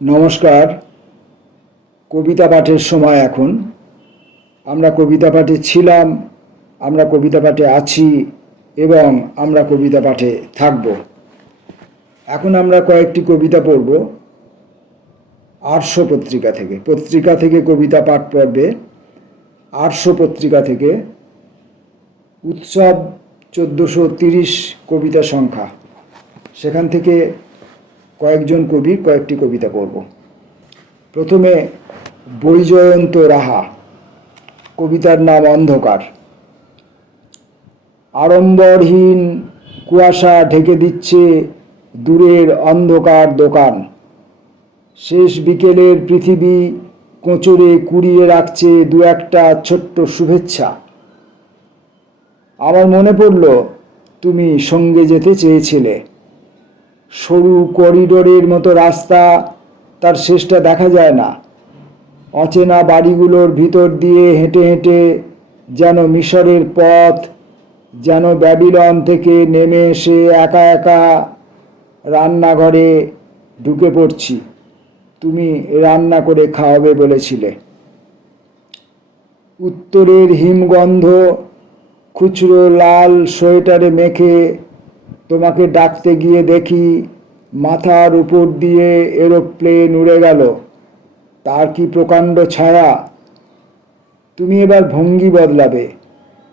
নমস্কার। কবিতা পাঠের সময় এখন। আমরা কবিতা পাঠে ছিলাম, আমরা কবিতা পাঠে আছি এবং আমরা কবিতা পাঠে থাকব। এখন আমরা কয়েকটি কবিতা পড়ব আরশো পত্রিকা থেকে কবিতা পাঠ পড়বে। আরশো পত্রিকা থেকে উৎসব 1430 কবিতা সংখ্যা, সেখান থেকে কয়েকজন কবির কয়েকটি কবিতা পড়ব। প্রথমে বৈজয়ন্ত রাহা, কবিতার নাম অন্ধকার। আড়ম্বরহীন কুয়াশা ঢেকে দিচ্ছে দূরের অন্ধকার দোকান। শেষ বিকেলের পৃথিবী কোঁচড়ে কুড়িয়ে রাখছে দু একটা ছোট্ট শুভেচ্ছা। আমার মনে পড়ল তুমি সঙ্গে যেতে চেয়েছিলে। সরু করিডোরের মতো রাস্তা, তার শেষটা দেখা যায় না। অচেনা বাড়িগুলোর ভিতর দিয়ে হেঁটে হেঁটে যেন মিশরের পথ, যেন ব্যাবিলন থেকে নেমে এসে একা একা রান্নাঘরে ঢুকে পড়ছি। তুমি রান্না করে খাওয়াবে বলেছিলে। উত্তরের হিমগন্ধ খুচরো লাল সোয়েটারে মেখে তোমাকে ডাকতে গিয়ে দেখি মাথার উপর দিয়ে এরোপ্লেন উড়ে গেল। তার কি প্রকাণ্ড ছায়া! তুমি এবার ভঙ্গি বদলাবে,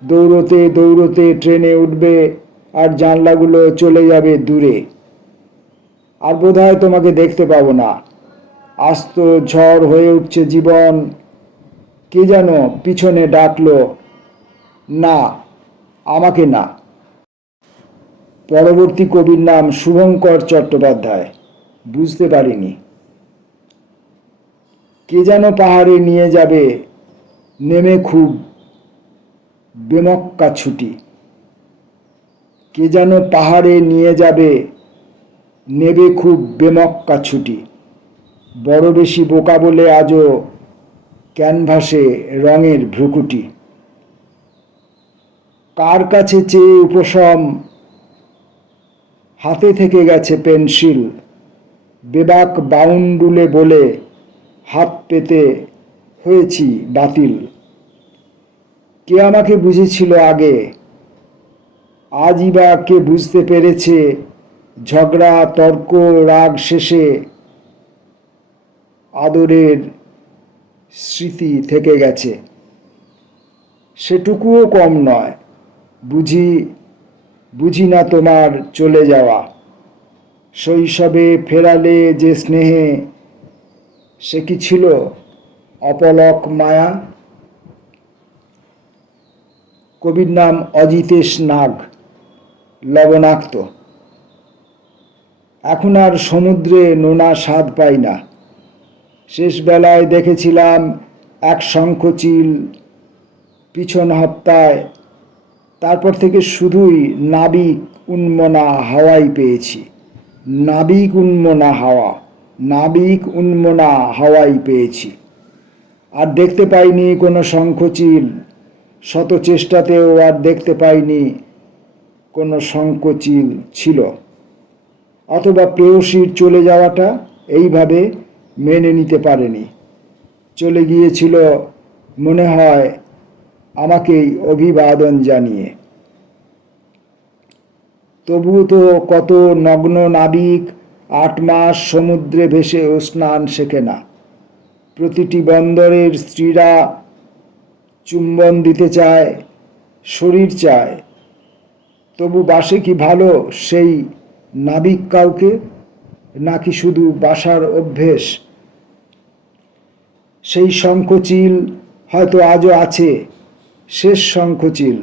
দৌড়তে দৌড়তে ট্রেনে উঠবে আর জানলাগুলো চলে যাবে দূরে। আর বোধহয় তোমাকে দেখতে পাবো না। আস্ত ঝড় হয়ে উঠছে জীবন। কে যেন পিছনে ডাকলো, না, আমাকে না। পরবর্তী কবির নাম শুভঙ্কর চট্টোপাধ্যায়। বুঝতে পারিনি। কে যেন পাহাড়ে নিয়ে যাবে নেমে খুব বেমক্কা ছুটি। কে যেন পাহাড়ে নিয়ে যাবে নেবে খুব বেমক্কা ছুটি। বড় বেশি বোকা বলে আজও ক্যানভাসে রঙের ভ্রুকুটি। কার কাছে চেয়ে উপশম, হাতে থেকে গেছে পেন্সিল। বেবাক বাউন্ডুলে বলে হাত পেতে হয়েছি বাতিল। কে আমাকে বুঝেছিল আগে, আজই বা কে বুঝতে পেরেছে। ঝগড়া তর্ক রাগ শেষে আদরের স্মৃতি থেকে গেছে। সেটুকুও কম নয়, বুঝি না তোমার চলে যাওয়া। শৈশবে ফেরালে যে স্নেহে, সে কি ছিল অপলক মায়া। কবির নাম অজিতেশ নাগ, লবণাক্ত। এখন আর সমুদ্রে নোনা স্বাদ পাই না। শেষ বেলায় দেখেছিলাম এক শঙ্খচিল পিছন হপ্তায়। তারপর থেকে শুধুই নাবিক উন্মনা হাওয়াই পেয়েছি। নাবিক উন্মনা হাওয়াই পেয়েছি। আর দেখতে পাইনি কোনো শঙ্খচিল। শত চেষ্টাতেও আর দেখতে পাইনি কোনো শঙ্খচিল ছিল। অথবা প্রেয়সীর চলে যাওয়াটা এইভাবে মেনে নিতে পারেনি। চলে গিয়েছিল মনে হয় আমাকেই অভিবাদন জানিয়ে। তবু তো কত নগ্ন নাবিক 8 মাস সমুদ্রে ভেসেও স্নান শেখে না। প্রতিটি বন্দরের স্ত্রীরা চুম্বন দিতে চায়, শরীর চায়। তবু বাসে কি ভালো সেই নাবিক কাউকে, নাকি শুধু বাসার অভ্যেস? সেই শঙ্খচিল হয়তো আজও আছে, শেষ শঙ্খচিল,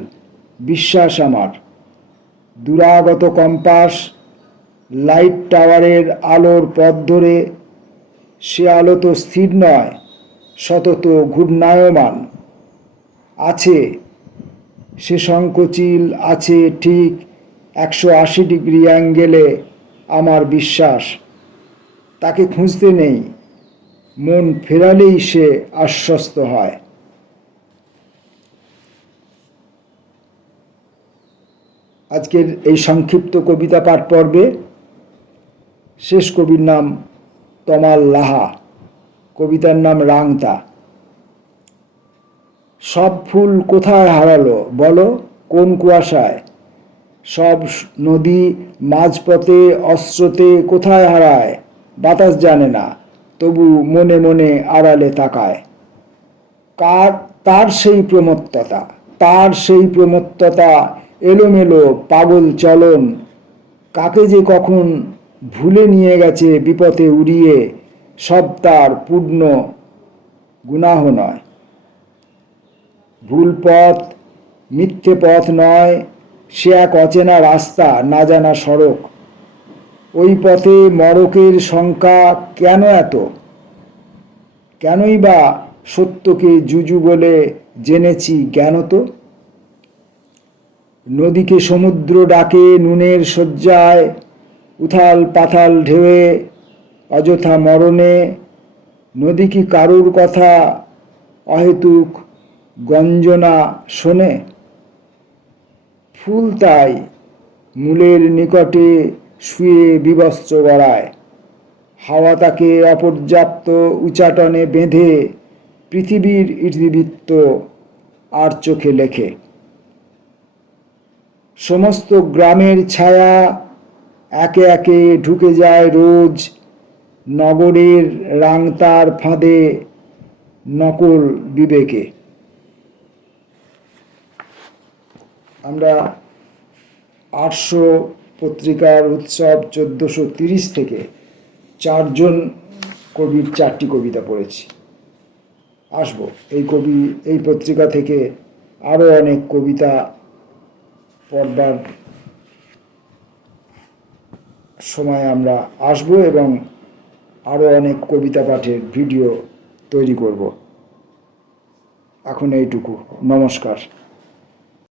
বিশ্বাস আমার। দুরাগত কম্পাস লাইট টাওয়ারের আলোর পথ ধরে, সে আলো তো স্থির নয়, সতত ঘূর্ণায়মান। আছে সে শঙ্খচিল, আছে ঠিক 180 ডিগ্রি অ্যাঙ্গেলে আমার বিশ্বাস। তাকে খুঁজতে নেই, মন ফেরালেই সে আশ্বস্ত হয়। আজকের এই সংক্ষিপ্ত কবিতা পাঠ পর্বে শেষ কবির নাম তমাল লাহা, কবিতার নাম রাংতা। সব ফুল কোথায় হারালো বলো, কোন কুয়াশায়? সব নদী মাঝপথে অস্রোতে কোথায় হারায়? বাতাস জানে না, তবু মনে মনে আড়ালে তাকায়। তার সেই প্রমত্ততা, তার সেই প্রমত্ততা, এলোমেলো পাগল চলন, কাকে যে কখন ভুলে নিয়ে গেছে বিপথে উড়িয়ে, সব তার পূর্ণ গুনাহ নয়। ভুল পথ মিথ্যে পথ নয়, সে এক অচেনা রাস্তা, না জানা সড়ক। ওই পথে মড়কের সংখ্যা কেন এত? কেনই বা সত্যকে জুজু বলে জেনেছি জ্ঞানত? নদীকে সমুদ্র ডাকে নুনের শয্যায়, উথাল পাথাল ঢেউয়ে অযথা মরণে। নদী কি কারুর কথা অহেতুক গঞ্জনা শোনে? ফুল তাই মূলের নিকটে শুয়ে বিবস্ত্র গড়ায়, হাওয়া তাকে অপর্যাপ্ত উচাটনে বেঁধে পৃথিবীর ইতিবৃত্ত আর চোখে লেখে। সমস্ত গ্রামের ছায়া একে একে ঢুকে যায় রোজ নগরের রাংতার ফাঁদে নকল বিবেকে। আমরা 800 পত্রিকার উৎসব 1430 থেকে 4জন কবির 4টি কবিতা পড়েছি। আসবো এই পত্রিকা থেকে আরও অনেক কবিতা পড়বার সময় আমরা আসবো এবং আরও অনেক কবিতা পাঠের ভিডিও তৈরি করব। এখন এইটুকু, নমস্কার।